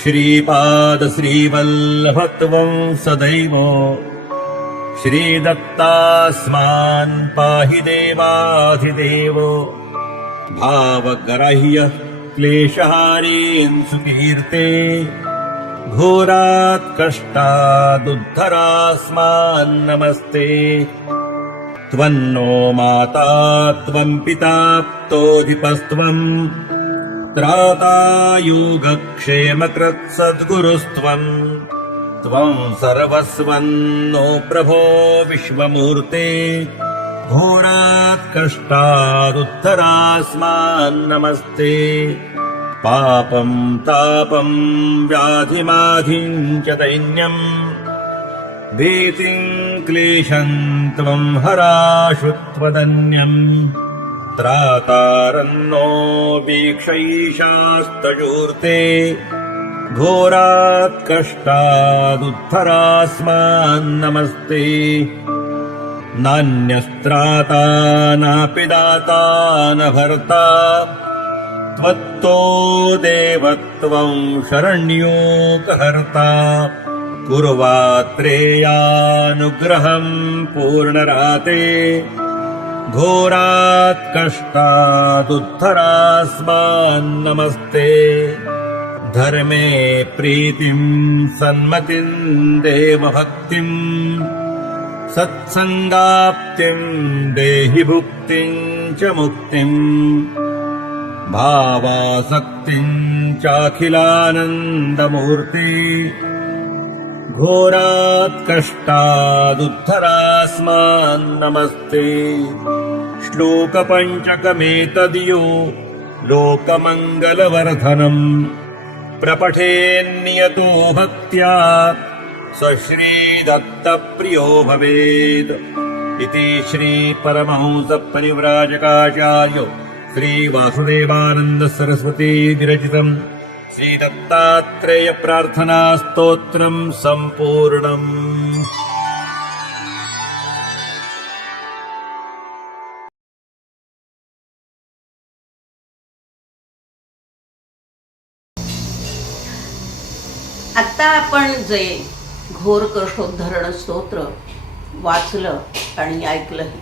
श्रीपाद श्रीवल्लभत्वं सदैव श्रीदत्तास्मान् पाहि देवाधिदेव भावग्राह्य क्लेशहारीन् सुकीर्ते घोरात् कष्टादुद्धरास्मान् नमस्ते त्वन्नो माता त्वं पिता प्तोऽधिपस्त्वं त्राता योगक्षेमकृत् सद्गुरुस्त्वं त्वं सर्वस्वन्नो प्रभो विश्वमूर्ते घोरात् कष्टादुद्धरास्मान् नमस्ते पापं तापं व्याधिमाधिं च दैन्यम् भीतिं क्लेशं त्वं हराशु त्वदन्यम् त्रातारन्नो वीक्षैषास्तजूर्ते घोरात् कष्टादुद्धरास्मान् नमस्ते नान्यस्त्राता नापि दाता न भर्ता त्वत्तो देवत्वं शरण्योकहर्ता कुर्वात्रेयानुग्रहं पूर्णराते घोरात् कष्टादुद्धरास्मान् नमस्ते धर्मे प्रीतिं सन्मतिं देवभक्तिं सत्सङ्गाप्तिं देहि भुक्तिं च मुक्तिं भावासक्तिं चाखिलानन्दमूर्ति घोरात् कष्टादुद्धरास्मान् नमस्ते श्लोकपञ्चकमेतदियो लोकमङ्गलवर्धनम् प्रपठेन्नियतो भक्त्या स श्रीदत्तप्रियो भवेत् इति श्रीपरमहंसपरिव्राजकाचार्य श्रीवासुदेवानन्द सरस्वती विरचितम् श्रीदत्तात्रेय प्रार्थना स्तोत्रं सम्पूर्णम्। आता आपण जे घोर कष्टोद्धरण स्तोत्र वाचलं आणि ऐकलंही,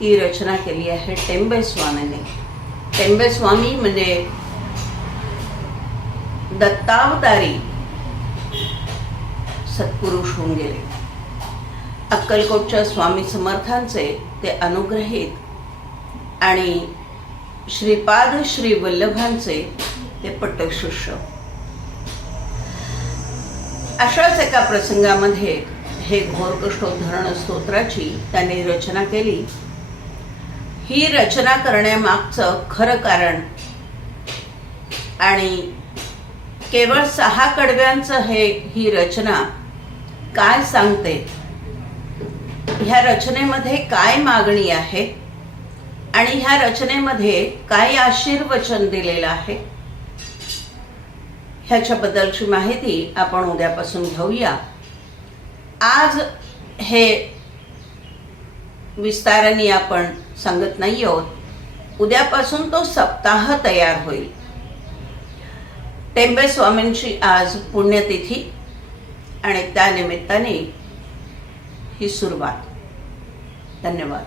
ती रचना केली आहे टेंबे स्वामींनी. टेंबे स्वामी म्हणजे दत्तावतारी सत्पुरुष होऊन गेले. अक्कलकोटच्या स्वामी समर्थांचे ते अनुग्रहित आणि श्रीपाद श्री वल्लभांचे ते पट्टशिष्य. अशाच एका प्रसंगामध्ये हे घोर कष्टोद्धरण स्तोत्राची त्यांनी रचना केली. ही रचना करण्यामागचं खरं कारण आणि केवळ 6 कडव्यांचं ही रचना काय सांगते, ह्या रचनेमध्ये काय मागणी आहे आणि ह्या रचनेमध्ये काय आशीर्वचन दिलेलं आहे, ह्याच्याबद्दलची माहिती आपण उद्यापासून घेऊया. आज हे विस्ताराने आपण सांगत नाही आहोत. उद्यापासून तो सप्ताह तयार होईल. टेंबे स्वामींची आज पुण्यतिथी आणि त्यानिमित्ताने ही सुरुवात. धन्यवाद.